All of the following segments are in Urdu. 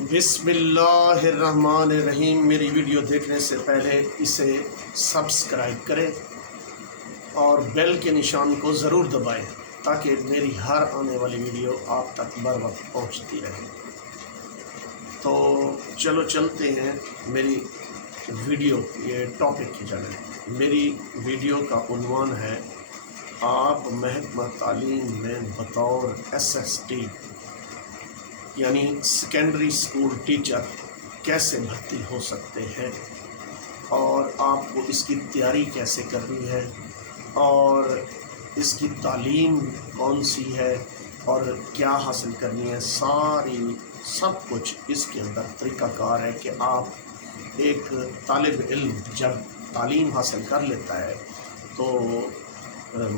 بسم اللہ الرحمن الرحیم۔ میری ویڈیو دیکھنے سے پہلے اسے سبسکرائب کریں اور بیل کے نشان کو ضرور دبائیں تاکہ میری ہر آنے والی ویڈیو آپ تک بر وقت پہنچتی رہے۔ تو چلو چلتے ہیں میری ویڈیو یہ ٹاپک کی جانب۔ میری ویڈیو کا عنوان ہے آپ محکمہ تعلیم میں بطور SST یعنی سیکنڈری اسکول ٹیچر کیسے بھرتی ہو سکتے ہیں اور آپ کو اس کی تیاری کیسے کرنی ہے اور اس کی تعلیم کون سی ہے اور کیا حاصل کرنی ہے، سب کچھ اس کے اندر طریقہ کار ہے کہ آپ ایک طالب علم جب تعلیم حاصل کر لیتا ہے تو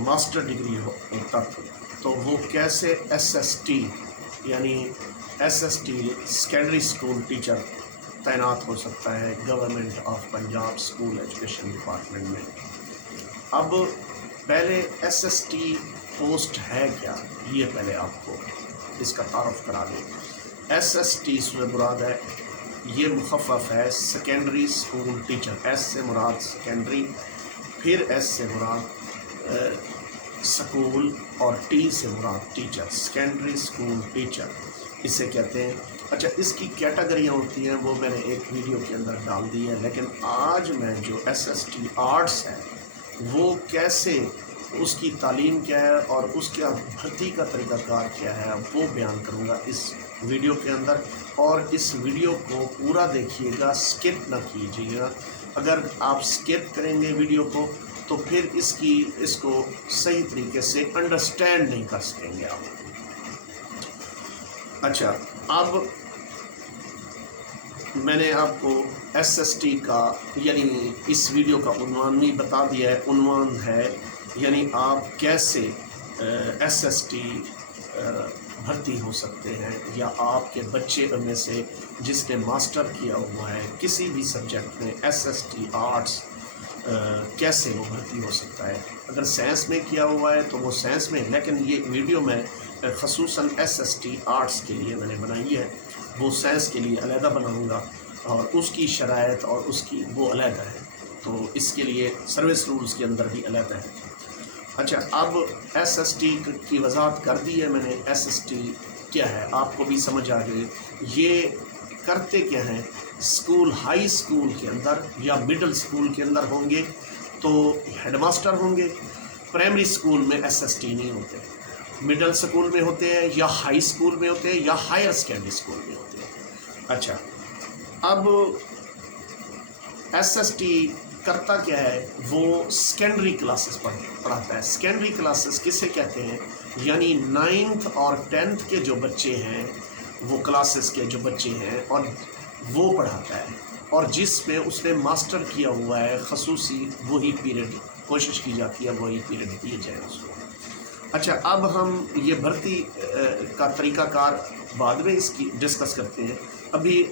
ماسٹر ڈگری تک تو وہ کیسے SST یعنی SST سیکنڈری اسکول ٹیچر تعینات ہو سکتا ہے government of Punjab school education department میں۔ اب پہلے SST پوسٹ ہے کیا، یہ پہلے آپ کو اس کا تعارف کرا دیں۔ SST سے مراد ہے، یہ مخفف ہے سیکنڈری اسکول ٹیچر۔ S سے مراد سیکنڈری، پھر S سے مراد سکول اور T سے مراد ٹیچر، سیکنڈری اسکول ٹیچر اسے کہتے ہیں۔ اچھا، اس کی کیٹیگریاں ہوتی ہیں وہ میں نے ایک ویڈیو کے اندر ڈال دی ہے، لیکن آج میں جو SST آرٹس ہے وہ کیسے، اس کی تعلیم کیا ہے اور اس کا بھرتی کا طریقہ کار کیا ہے وہ بیان کروں گا اس ویڈیو کے اندر۔ اور اس ویڈیو کو پورا دیکھیے گا، سکپ نہ کیجیے گا۔ اگر آپ سکپ کریں گے ویڈیو کو تو پھر اس کو صحیح طریقے سے انڈرسٹینڈ نہیں کر سکیں گے آپ۔ اچھا، اب میں نے آپ کو SST کا یعنی اس ویڈیو کا عنوان بھی بتا دیا ہے۔ عنوان ہے یعنی آپ کیسے SST بھرتی ہو سکتے ہیں، یا آپ کے بچے میں سے جس نے ماسٹر کیا ہوا ہے کسی بھی سبجیکٹ میں SST آرٹس کیسے وہ بھرتی ہو سکتا ہے۔ اگر سائنس میں کیا ہوا ہے تو وہ سائنس میں، لیکن یہ ویڈیو میں خصوصاً SST آرٹس کے لیے میں نے بنائی ہے، وہ سائنس کے لیے علیحدہ بناؤں گا اور اس کی شرائط اور اس کی وہ علیحدہ ہے، تو اس کے لیے سروس رولز کے اندر بھی علیحدہ ہے۔ اچھا، اب SST کی وضاحت کر دی ہے میں نے۔ SST کیا ہے آپ کو بھی سمجھ آ گئی۔ یہ کرتے کیا ہیں، اسکول ہائی اسکول کے اندر یا مڈل اسکول کے اندر ہوں گے تو ہیڈ ماسٹر ہوں گے۔ پرائمری اسکول میں SST نہیں ہوتے، مڈل اسکول میں ہوتے ہیں یا ہائی اسکول میں ہوتے ہیں یا ہائر سیکنڈری اسکول میں ہوتے ہیں۔ اچھا، اب SST کرتا کیا ہے، وہ سیکنڈری کلاسز پڑھاتا ہے۔ سیکنڈری کلاسز کسے کہتے ہیں، یعنی 9th اور 10th کے جو بچے ہیں، وہ کلاسز کے جو بچے ہیں اور وہ پڑھاتا ہے، اور جس میں اس نے ماسٹر کیا ہوا ہے خصوصی وہی پیریڈ کوشش کی جاتی ہے وہی پیریڈ دیے جائے اس کو۔ اچھا، اب ہم یہ بھرتی کا طریقہ کار بعد میں اس کی ڈسکس کرتے ہیں۔ ابھی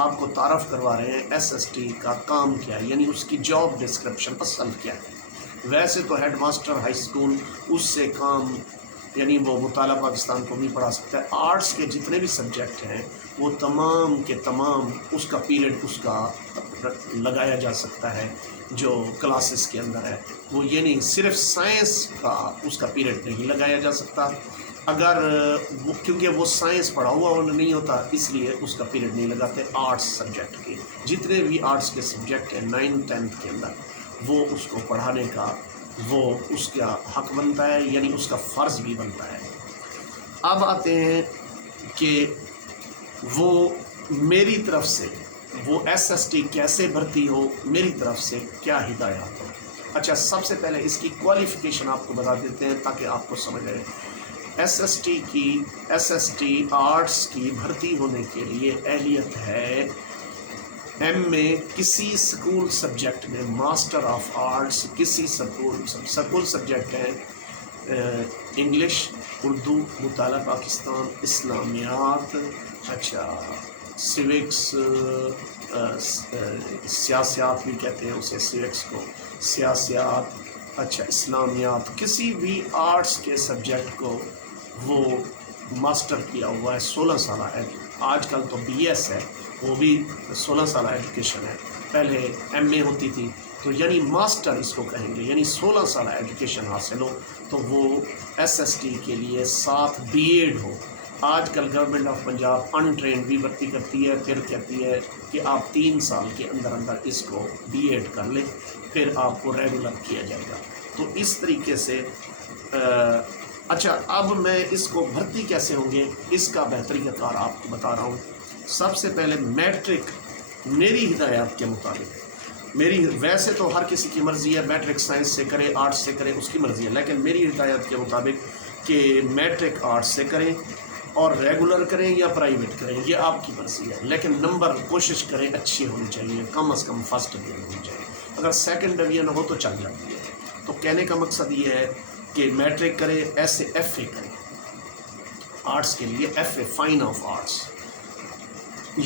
آپ کو تعارف کروا رہے ہیں SST کا کام کیا ہے، یعنی اس کی جاب ڈسکرپشن اصل کیا ہے۔ ویسے تو ہیڈ ماسٹر ہائی اسکول اس سے کام یعنی وہ مطالعہ پاکستان کو بھی پڑھا سکتا ہے۔ آرٹس کے جتنے بھی سبجیکٹ ہیں وہ تمام کے تمام اس کا پیریڈ اس کا لگایا جا سکتا ہے جو کلاسز کے اندر ہے۔ وہ یہ نہیں صرف سائنس کا اس کا پیریڈ نہیں لگایا جا سکتا، اگر وہ کیونکہ وہ سائنس پڑھا ہوا نہیں ہوتا اس لیے اس کا پیریڈ نہیں لگاتے۔ آرٹس سبجیکٹ کے جتنے بھی آرٹس کے سبجیکٹ ہیں 9th 10th کے اندر وہ اس کو پڑھانے کا وہ اس کا حق بنتا ہے، یعنی اس کا فرض بھی بنتا ہے۔ اب آتے ہیں کہ وہ میری طرف سے وہ SST کیسے بھرتی ہو، میری طرف سے کیا ہدایات ہو۔ اچھا، سب سے پہلے اس کی کوالیفیکیشن آپ کو بتا دیتے ہیں تاکہ آپ کو سمجھ آئے۔ SST آرٹس کی بھرتی ہونے کے لیے اہلیت ہے MA کسی سکول سبجیکٹ میں، ماسٹر آف آرٹس کسی سکول سبجیکٹ ہے، انگلش، اردو، مطالعہ پاکستان، اسلامیات، اچھا سیوکس، سیاسیات بھی کہتے ہیں اسے، سیوکس کو سیاسیات، اچھا اسلامیات، کسی بھی آرٹس کے سبجیکٹ کو وہ ماسٹر کیا ہوا ہے، 16 سالہ آج کل تو BS ہے، وہ بھی 16 سالہ ایجوکیشن ہے، پہلے MA ہوتی تھی، تو یعنی ماسٹر اس کو کہیں گے، یعنی 16 سالہ ایجوکیشن حاصل ہو تو وہ SST کے لیے ساتھ BEd ہو۔ آج کل government of Punjab untrained بھی بھرتی کرتی ہے، پھر کہتی ہے کہ آپ 3 سال کے اندر اندر اس کو BEd کر لیں، پھر آپ کو ریگولر کیا جائے گا۔ تو اس طریقے سے اچھا، اب میں اس کو بھرتی کیسے ہوں گے اس کا بہترین کار آپ کو بتا رہا ہوں۔ سب سے پہلے میٹرک میری ہدایات کے مطابق، ویسے تو ہر کسی کی مرضی ہے، میٹرک سائنس سے کرے آرٹس سے کرے، اس کی مرضی ہے، لیکن میری ہدایت کے مطابق کہ میٹرک آرٹس سے کریں اور ریگولر کریں یا پرائیویٹ کریں، یہ آپ کی مرضی ہے، لیکن نمبر کوشش کریں اچھی ہونی چاہیے، کم از کم فرسٹ ڈویژن ہونی چاہیے، اگر سیکنڈ ڈویژن ہو تو چل جاتی ہے۔ تو کہنے کا مقصد یہ ہے کہ میٹرک کرے، ایسے FA کریں، آرٹس کے لیے FA فائن آف آرٹس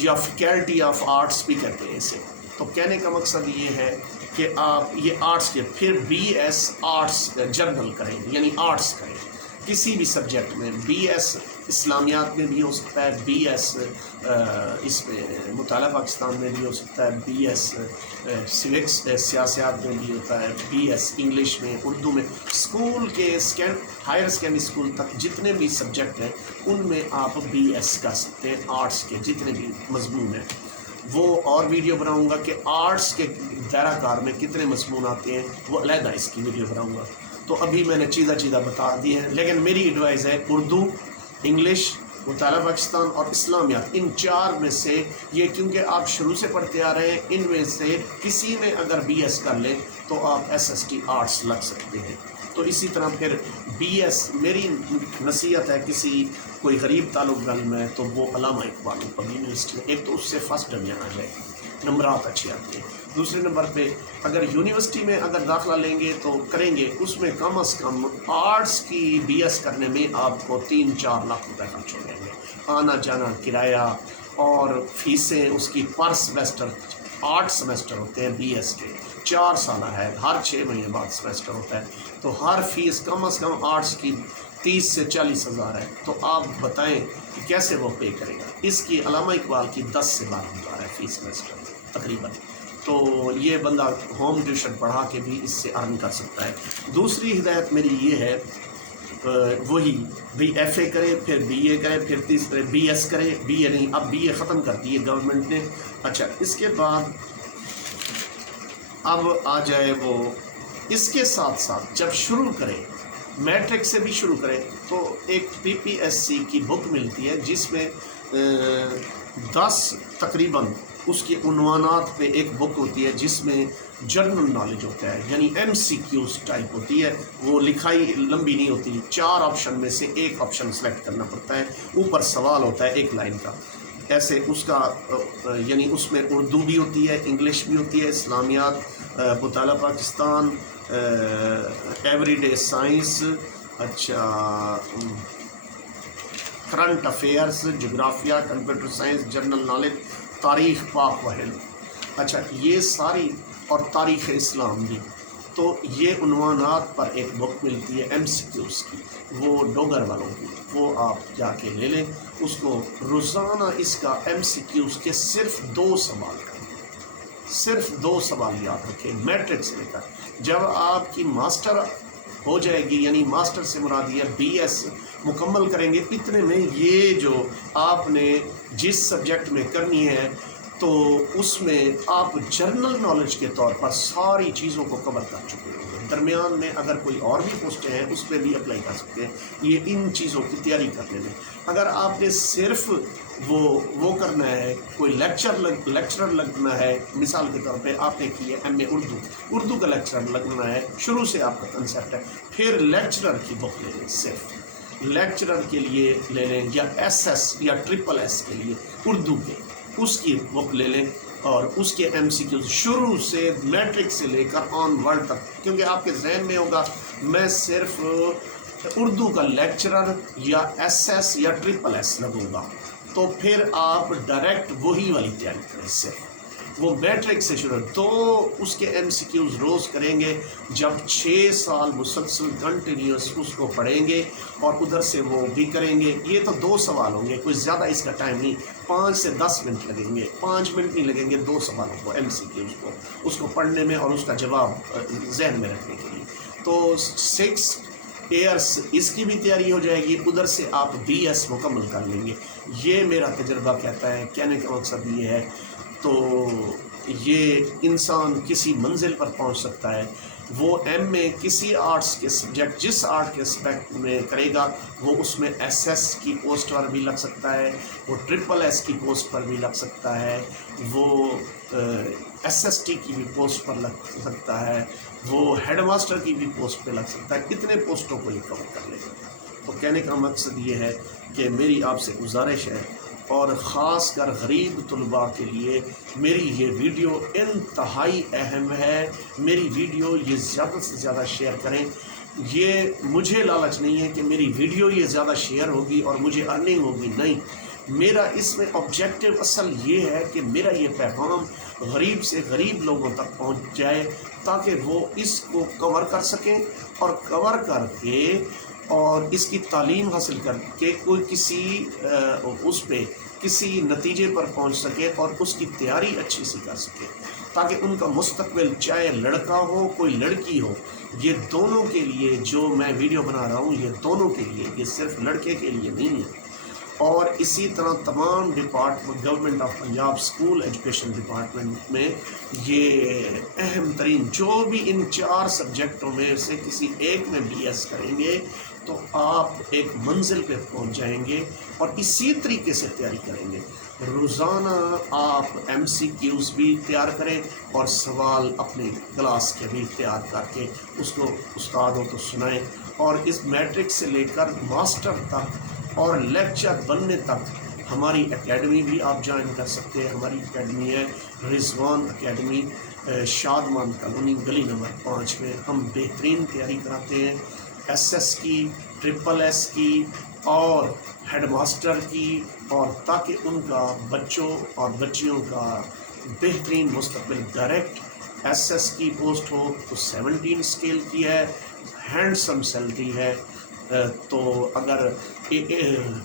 یا فیکلٹی آف آرٹس بھی کہتے ہیں اسے۔ تو کہنے کا مقصد یہ ہے کہ آپ یہ آرٹس کے پھر BS آرٹس جرنل کریں، یعنی آرٹس کریں کسی بھی سبجیکٹ میں، BS اسلامیات میں بھی ہو سکتا ہے، BS اس میں مطالعہ پاکستان میں بھی ہو سکتا ہے، BS سوکس سیاست میں بھی ہوتا ہے، BS انگلش میں، اردو میں، اسکول کے ہائر سیکنڈری اسکول تک جتنے بھی سبجیکٹ ہیں ان میں آپ BS کر سکتے ہیں، آرٹس کے جتنے بھی مضمون ہیں۔ وہ اور ویڈیو بناؤں گا کہ آرٹس کے دائرہ کار میں کتنے مضمون آتے ہیں، وہ علیحدہ اس کی ویڈیو بناؤں گا۔ تو ابھی میں نے چیزہ بتا دی ہیں، لیکن میری ایڈوائز ہے اردو، انگلش، مطالعہ پاکستان اور اسلامیات، ان 4 میں سے یہ کیونکہ آپ شروع سے پڑھتے آ رہے ہیں، ان میں سے کسی میں اگر BS کر لیں تو آپ SST آرٹس لگ سکتے ہیں۔ تو اسی طرح پھر BS میری نصیحت ہے، کسی کوئی غریب طالب علم ہے تو وہ علامہ اقبال پبلک یونیورسٹی ہے، ایک تو اس سے فرسٹ ڈویژن آ جائے، نمبرات اچھے آتے ہیں۔ دوسرے نمبر پہ اگر یونیورسٹی میں اگر داخلہ لیں گے تو کریں گے، اس میں کم از کم آرٹس کی BS کرنے میں آپ کو 3-4 لاکھ روپے خرچ ہو جائیں گے، آنا جانا کرایہ اور فیسیں اس کی پر سمیسٹر، 8 سمیسٹر ہوتے ہیں BS کے، 4 سالہ ہے، ہر 6 مہینے بعد سمیسٹر ہوتا ہے، تو ہر فیس کم از کم آرٹس کی 30 سے 40 ہزار ہے۔ تو آپ بتائیں کہ کیسے وہ پے کرے گا؟ اس کی علامہ اقبال کی 10 سے 12 ہزار ہے فی سمیسٹر تقریباً۔ تو یہ بندہ ہوم ٹیوشن پڑھا کے بھی اس سے ارن کر سکتا ہے۔ دوسری ہدایت میری یہ ہے، وہی FA کرے، پھر BA کرے، پھر تیسرے BS کرے، BA نہیں، اب BA ختم کر دی ہے گورنمنٹ نے۔ اچھا، اس کے بعد اب آ جائے وہ، اس کے ساتھ ساتھ جب شروع کرے، میٹرک سے بھی شروع کرے تو ایک PPSC کی بک ملتی ہے جس میں 10 تقریباً اس کے عنوانات پہ ایک بک ہوتی ہے جس میں جنرل نالج ہوتا ہے، یعنی MCQs ٹائپ ہوتی ہے، وہ لکھائی لمبی نہیں ہوتی، 4 آپشن میں سے ایک آپشن سلیکٹ کرنا پڑتا ہے، اوپر سوال ہوتا ہے 1 لائن کا، ایسے اس کا یعنی اس میں اردو بھی ہوتی ہے، انگلش بھی ہوتی ہے، اسلامیات، مطالعہ پاکستان، ایوری ڈے سائنس، اچھا کرنٹ افیئرس، جغرافیہ، کمپیوٹر سائنس، جنرل نالج، تاریخ پاک و ہند، اچھا یہ ساری، اور تاریخ اسلام بھی۔ تو یہ عنوانات پر ایک بک ملتی ہے MCQs کی، وہ ڈوگر والوں کی، وہ آپ جا کے لے لیں، اس کو روزانہ اس کا MCQs کے صرف 2 سوال کریں، صرف 2 سوال یاد رکھیں میٹرک سے لے کر۔ جب آپ کی ماسٹر ہو جائے گی، یعنی ماسٹر سے مراد یہ BS مکمل کریں گے، اتنے میں یہ جو آپ نے جس سبجیکٹ میں کرنی ہے تو اس میں آپ جنرل نالج کے طور پر ساری چیزوں کو کور کر چکے ہوں گے۔ درمیان میں اگر کوئی اور بھی پوسٹیں ہیں اس پہ بھی اپلائی کر سکتے ہیں، یہ ان چیزوں کی تیاری کرنے میں۔ اگر آپ نے صرف وہ کرنا ہے، کوئی لیکچرر لگنا ہے، مثال کے طور پہ آپ نے کی ہے MA اردو کا لیکچرر لگنا ہے، شروع سے آپ کا کنسیپٹ ہے، پھر لیکچرر کی بک لے لیں، صرف لیکچرر کے لیے لے لیں، یا SS یا SSS کے لیے اردو کے، اس کی بک لے لیں، اور اس کے MCQs شروع سے میٹرک سے لے کر آن ورلڈ تک، کیونکہ آپ کے ذہن میں ہوگا میں صرف اردو کا لیکچرر یا SS یا SSS لگوں گا، تو پھر آپ ڈائریکٹ وہی والی تیاری کریں، صرف وہ میٹرک سے شروع تو اس کے ایم سی کیوز روز کریں گے. جب 6 سال مسلسل کنٹینیوس اس کو پڑھیں گے اور ادھر سے وہ بھی کریں گے. یہ تو 2 سوال ہوں گے, کوئی زیادہ اس کا ٹائم نہیں, 5 سے 10 منٹ لگیں گے, 5 منٹ نہیں لگیں گے 2 سوالوں کو ایم سی کیوز کو اس کو پڑھنے میں اور اس کا جواب ذہن میں رکھنے کے لیے. تو 6 ایئرس اس کی بھی تیاری ہو جائے گی, ادھر سے آپ بی ایس مکمل کر لیں گے. یہ میرا تجربہ کہتا ہے. کہنے کا مقصد یہ ہے تو یہ انسان کسی منزل پر پہنچ سکتا ہے. وہ ایم اے کسی آرٹس کے سبجیکٹ جس آرٹ کے سبجیکٹ میں کرے گا وہ اس میں ایس ایس کی پوسٹ پر بھی لگ سکتا ہے, وہ ٹرپل ایس کی پوسٹ پر بھی لگ سکتا ہے, وہ ایس ایس ٹی کی بھی پوسٹ پر لگ سکتا ہے, وہ ہیڈ ماسٹر کی بھی پوسٹ پہ لگ سکتا ہے. کتنے پوسٹوں کو یہ کور کر لے گا. تو کہنے کا مقصد یہ ہے کہ میری آپ سے گزارش ہے اور خاص کر غریب طلباء کے لیے میری یہ ویڈیو انتہائی اہم ہے. میری ویڈیو یہ زیادہ سے زیادہ شیئر کریں. یہ مجھے لالچ نہیں ہے کہ میری ویڈیو یہ زیادہ شیئر ہوگی اور مجھے ارننگ ہوگی, نہیں. میرا اس میں آبجیکٹو اصل یہ ہے کہ میرا یہ پیغام غریب سے غریب لوگوں تک پہنچ جائے تاکہ وہ اس کو کور کر سکیں اور کور کر کے اور اس کی تعلیم حاصل کر کے کوئی کسی اس پہ کسی نتیجے پر پہنچ سکے اور اس کی تیاری اچھی سی کر سکے تاکہ ان کا مستقبل چاہے لڑکا ہو کوئی لڑکی ہو, یہ دونوں کے لیے جو میں ویڈیو بنا رہا ہوں یہ دونوں کے لیے, یہ صرف لڑکے کے لیے نہیں ہے. اور اسی طرح تمام department government of Punjab school education department میں یہ اہم ترین جو بھی ان 4 سبجیکٹوں میں سے کسی ایک میں بی ایس کریں گے تو آپ ایک منزل پہ پہنچ جائیں گے. اور اسی طریقے سے تیاری کریں گے. روزانہ آپ ایم سی کیوز بھی تیار کریں اور سوال اپنے کلاس کے بھی تیار کر کے اس کو استادوں کو سنائیں. اور اس میٹرک سے لے کر ماسٹر تک اور لیکچر بننے تک ہماری اکیڈمی بھی آپ جوائن کر سکتے ہیں. ہماری اکیڈمی ہے رضوان اکیڈمی, شادمان کالونی گلی نمبر 5 میں. ہم بہترین تیاری کراتے ہیں ایس ایس کی, ٹرپل ایس کی اور ہیڈ ماسٹر کی, اور تاکہ ان کا بچوں اور بچیوں کا بہترین مستقبل. ڈائریکٹ ایس ایس کی پوسٹ ہو تو 17 اسکیل کی ہے, ہینڈسم سیلری ہے. تو اگر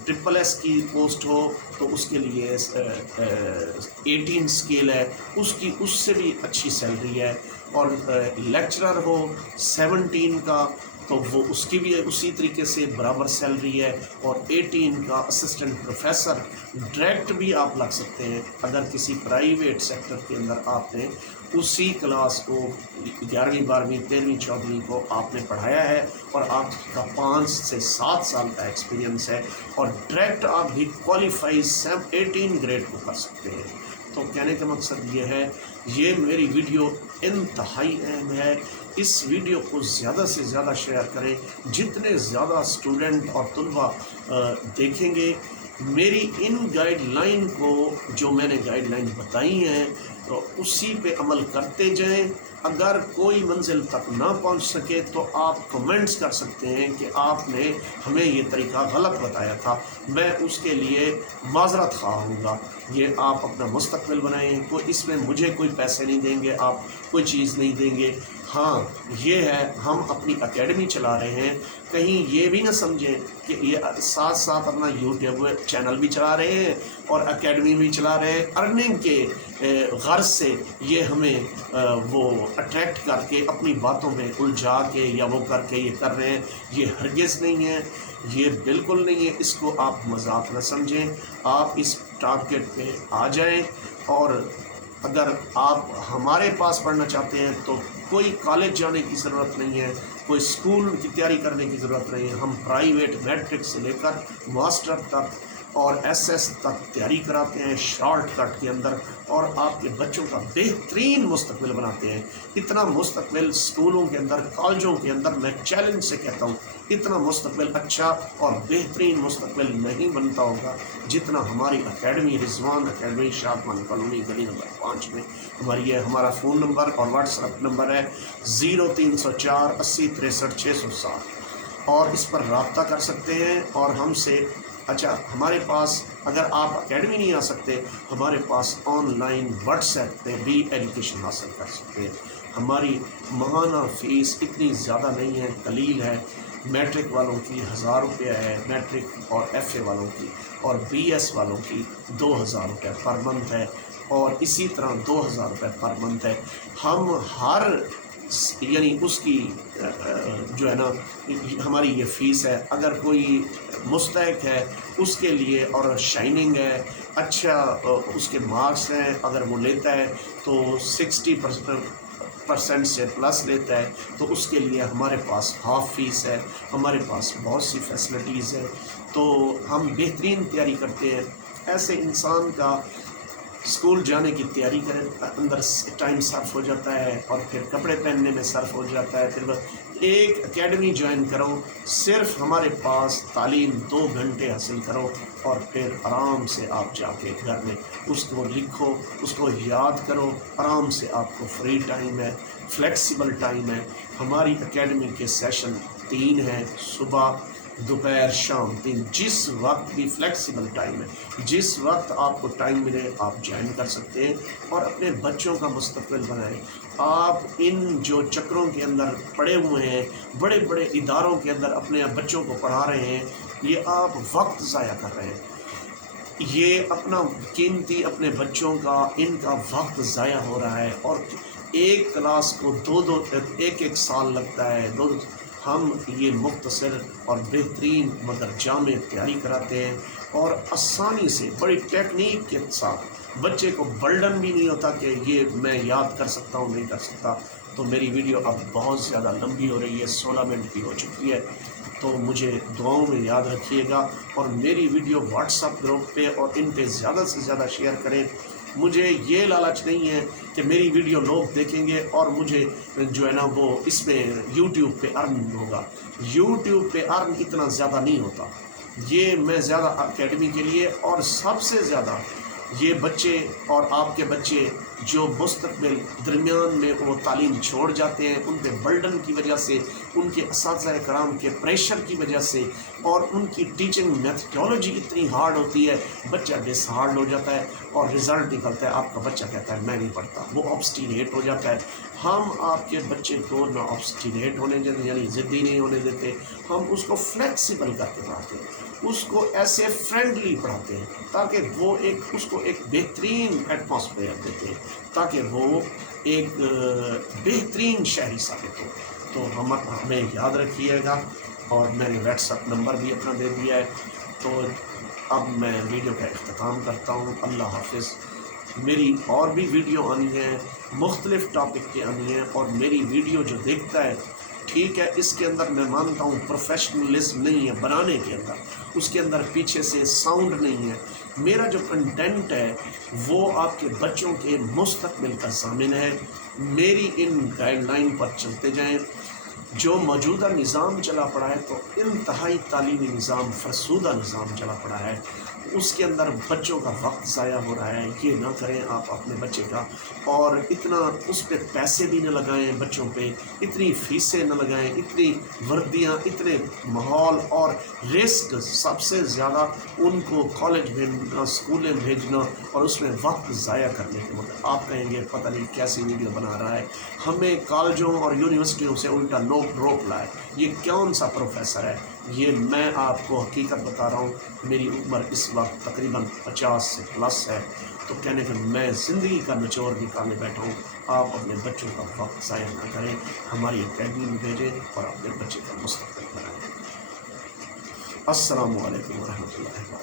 ٹرپل ایس کی پوسٹ ہو تو اس کے لیے 18 اسکیل ہے, اس سے بھی اچھی سیلری ہے. اور لیکچرر ہو 17 کا تو وہ اس کی بھی اسی طریقے سے برابر سیلری ہے. اور 18 کا اسسٹنٹ پروفیسر ڈائریکٹ بھی آپ لگ سکتے ہیں اگر کسی پرائیویٹ سیکٹر کے اندر آپ نے اسی کلاس کو 11ویں 12ویں 13ویں 14ویں کو آپ نے پڑھایا ہے اور آپ کا 5 سے 7 سال کا ایکسپیرینس ہے اور ڈائریکٹ آپ بھی کوالیفائی 18 گریڈ کو کر سکتے ہیں. تو کہنے کا مقصد یہ ہے یہ میری ویڈیو انتہائی اہم ہے. اس ویڈیو کو زیادہ سے زیادہ شیئر کریں. جتنے زیادہ اسٹوڈنٹ اور طلباء دیکھیں گے میری ان گائیڈ لائن کو جو میں نے گائیڈ لائن بتائی ہیں تو اسی پہ عمل کرتے جائیں. اگر کوئی منزل تک نہ پہنچ سکے تو آپ کمنٹس کر سکتے ہیں کہ آپ نے ہمیں یہ طریقہ غلط بتایا تھا, میں اس کے لیے معذرت خواہ ہوں گا. یہ آپ اپنا مستقبل بنائیں. کوئی اس میں مجھے کوئی پیسے نہیں دیں گے, آپ کوئی چیز نہیں دیں گے. ہاں یہ ہے ہم اپنی اکیڈمی چلا رہے ہیں, کہیں یہ بھی نہ سمجھیں کہ یہ ساتھ ساتھ اپنا یوٹیوب چینل بھی چلا رہے ہیں اور اکیڈمی بھی چلا رہے ہیں. ارننگ کے غرض سے یہ ہمیں وہ اٹریکٹ کر کے اپنی باتوں میں الجھا کے یا وہ کر کے یہ کر رہے ہیں. یہ ہرگز نہیں ہے, یہ بالکل نہیں ہے. اس کو آپ مذاق نہ سمجھیں. آپ اس ٹارگیٹ پہ آ جائیں. اور اگر آپ ہمارے پاس پڑھنا چاہتے ہیں تو کوئی کالج جانے کی ضرورت نہیں ہے, کوئی اسکول کی تیاری کرنے کی ضرورت نہیں ہے. ہم پرائیویٹ میٹرک سے لے کر ماسٹر تک اور ایس ایس تک تیاری کراتے ہیں شارٹ کٹ کے اندر, اور آپ کے بچوں کا بہترین مستقبل بناتے ہیں. اتنا مستقبل اسکولوں کے اندر کالجوں کے اندر میں چیلنج سے کہتا ہوں اتنا مستقبل اچھا اور بہترین مستقبل نہیں بنتا ہوگا جتنا ہماری اکیڈمی رضوان اکیڈمی شادمان کالونی گلی نمبر 5 میں ہماری ہے. ہمارا فون نمبر اور واٹس ایپ نمبر ہے 0304 80 63 607 اور اس پر رابطہ کر سکتے ہیں اور ہم سے اچھا، ہمارے پاس اگر آپ اکیڈمی نہیں آ سکتے، ہمارے پاس آن لائن واٹس ایپ پہ بھی ایجوکیشن حاصل کر سکتے ہیں۔ ہماری ماہانہ فیس اتنی زیادہ نہیں ہے، قلیل ہے۔ میٹرک والوں کی 1000 روپیہ ہے، میٹرک اور ایف اے والوں کی، اور بی ایس والوں کی 2000 روپے پر منتھ ہے، اور اسی طرح 2000 روپے پر منتھ ہے۔ ہم ہر یعنی اس کی جو ہے نا ہماری یہ فیس ہے۔ اگر کوئی مستحق ہے اس کے لیے، اور شائننگ ہے، اچھا اس کے مارکس ہیں، اگر وہ لیتا ہے تو 60% سے پلس لیتا ہے، تو اس کے لیے ہمارے پاس ہاف فیس ہے، ہمارے پاس بہت سی فیسلٹیز ہے۔ تو ہم بہترین تیاری کرتے ہیں۔ ایسے انسان کا اسکول جانے کی تیاری کرے، اندر ٹائم صرف ہو جاتا ہے، اور پھر کپڑے پہننے میں صرف ہو جاتا ہے۔ پھر ایک اکیڈمی جوائن کرو، صرف ہمارے پاس تعلیم 2 گھنٹے حاصل کرو، اور پھر آرام سے آپ جا کے گھر میں اس کو لکھو، اس کو یاد کرو، آرام سے آپ کو فری ٹائم ہے، فلیکسیبل ٹائم ہے۔ ہماری اکیڈمی کے سیشن 3 ہیں، صبح، دوپہر، شام 3، جس وقت بھی فلیکسیبل ٹائم ہے، جس وقت آپ کو ٹائم ملے آپ جوائن کر سکتے ہیں، اور اپنے بچوں کا مستقبل بنائیں۔ آپ ان جو چکروں کے اندر پڑے ہوئے ہیں، بڑے بڑے اداروں کے اندر اپنے بچوں کو پڑھا رہے ہیں، یہ آپ وقت ضائع کر رہے ہیں۔ یہ اپنا قیمتی اپنے بچوں کا، ان کا وقت ضائع ہو رہا ہے، اور ایک کلاس کو 1 سال لگتا ہے۔ ہم یہ مختصر اور بہترین مگر جامع تیاری کراتے ہیں، اور آسانی سے بڑی ٹیکنیک کے ساتھ، بچے کو برڈن بھی نہیں ہوتا کہ یہ میں یاد کر سکتا ہوں، نہیں کر سکتا۔ تو میری ویڈیو اب بہت زیادہ لمبی ہو رہی ہے، 16 منٹ کی ہو چکی ہے، تو مجھے دعاؤں میں یاد رکھیے گا، اور میری ویڈیو واٹس ایپ گروپ پہ اور ان پہ زیادہ سے زیادہ شیئر کریں۔ مجھے یہ لالچ نہیں ہے کہ میری ویڈیو لوگ دیکھیں گے اور مجھے جو ہے نا وہ اس میں یوٹیوب پہ ارن ہوگا۔ یوٹیوب پہ ارن اتنا زیادہ نہیں ہوتا۔ یہ میں زیادہ اکیڈمی کے لیے، اور سب سے زیادہ یہ بچے اور آپ کے بچے جو مستقبل درمیان میں وہ تعلیم چھوڑ جاتے ہیں، ان پہ برڈن کی وجہ سے، ان کے اساتذہ کرام کے پریشر کی وجہ سے، اور ان کی ٹیچنگ میتھڈالوجی اتنی ہارڈ ہوتی ہے، بچہ ڈس ہارڈ ہو جاتا ہے، اور رزلٹ نکلتا ہے آپ کا بچہ کہتا ہے میں نہیں پڑھتا، وہ آبسٹینیٹ ہو جاتا ہے۔ ہم آپ کے بچے کو نہ آبسٹینیٹ ہونے دیتے، یعنی ضدی نہیں ہونے دیتے، ہم اس کو فلیکسیبل کر کے پڑھاتے ہیں، اس کو ایسے فرینڈلی پڑھاتے ہیں، تاکہ وہ اس کو ایک بہترین ایٹماسفیئر دیتے ہیں، تاکہ وہ ایک بہترین شہری ثابت ہو۔ تو ہمیں یاد رکھیے گا، اور میں نے واٹس ایپ نمبر بھی اپنا دے دیا ہے۔ تو اب میں ویڈیو کا اختتام کرتا ہوں۔ اللہ حافظ۔ میری اور بھی ویڈیو آنی ہے، مختلف ٹاپک کی آنی ہے، اور میری ویڈیو جو دیکھتا ہے، ٹھیک ہے، اس کے اندر میں مانتا ہوں پروفیشنلزم نہیں ہے بنانے کے اندر، اس کے اندر پیچھے سے ساؤنڈ نہیں ہے۔ میرا جو کنٹینٹ ہے وہ آپ کے بچوں کے مستقبل کا ضامن ہے۔ میری ان گائیڈ لائن پر چلتے جائیں۔ جو موجودہ نظام چلا پڑا ہے تو انتہائی تعلیمی نظام، فرسودہ نظام چلا پڑا ہے، اس کے اندر بچوں کا وقت ضائع ہو رہا ہے۔ یہ نہ کریں آپ اپنے بچے کا، اور اتنا اس پہ پیسے بھی نہ لگائیں، بچوں پہ اتنی فیسیں نہ لگائیں، اتنی وردیاں، اتنے ماحول، اور رسک سب سے زیادہ ان کو کالج بھیجنا، اسکولیں بھیجنا، اور اس میں وقت ضائع کرنے کے مطلب آپ کہیں گے پتہ نہیں کیسی ویڈیو بنا رہا ہے۔ ہمیں کالجوں اور یونیورسٹیوں سے الٹا روک لائے، یہ کون سا پروفیسر ہے؟ یہ میں آپ کو حقیقت بتا رہا ہوں، میری عمر اس وقت تقریباً 50 سے پلس ہے، تو کہنے کہ میں زندگی کا نچوڑ نکالنے بیٹھا ہوں۔ آپ اپنے بچوں کا وقت ضائع نہ کریں، ہماری اکیڈمی میں بھیجیں، اور اپنے بچے کا مستقبل بنائیں۔ السلام علیکم ورحمۃ اللہ۔